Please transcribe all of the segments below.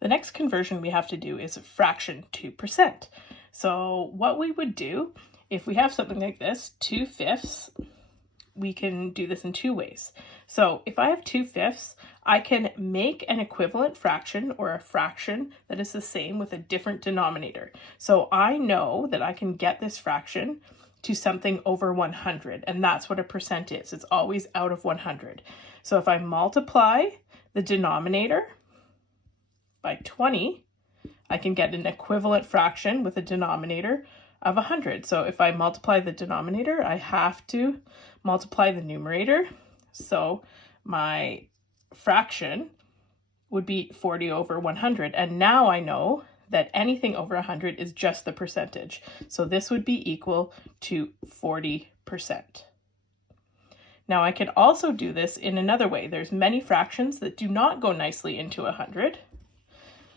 The next conversion we have to do is a fraction to percent. So what we would do if we have something like this, 2/5, we can do this in two ways. So if I have 2/5, I can make an equivalent fraction or a fraction that is the same with a different denominator. So I know that I can get this fraction to something over 100, and that's what a percent is. It's always out of 100. So if I multiply the denominator by 20, I can get an equivalent fraction with a denominator of 100. So if I multiply the denominator, I have to multiply the numerator. So my fraction would be 40 over 100. And now I know that anything over 100 is just the percentage. So this would be equal to 40%. Now I can also do this in another way. There's many fractions that do not go nicely into 100.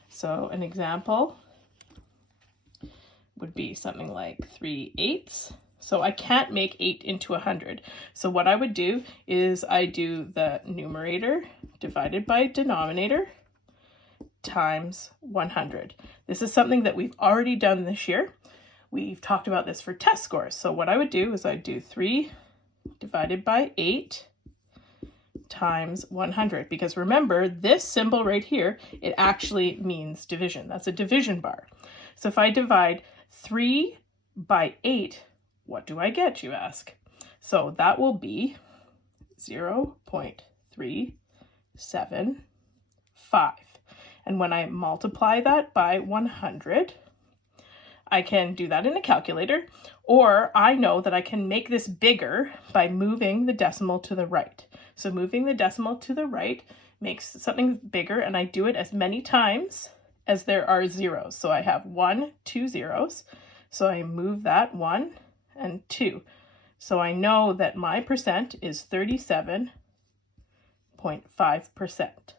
So an example would be something like 3/8. So I can't make 8 into 100. So what I would do is I do the numerator divided by denominator times 100. This is something that we've already done this year. We've talked about this for test scores. So what I would do is I'd do 3 divided by 8 times 100, because remember, this symbol right here, it actually means division. That's a division bar. So if I divide 3 by 8, what do I get, you ask? So that will be 0.375. And when I multiply that by 100, I can do that in a calculator, or I know that I can make this bigger by moving the decimal to the right. So moving the decimal to the right makes something bigger, and I do it as many times as there are zeros. So I have 1, 2 zeros. So I move that 1 and 2. So I know that my percent is 37.5%.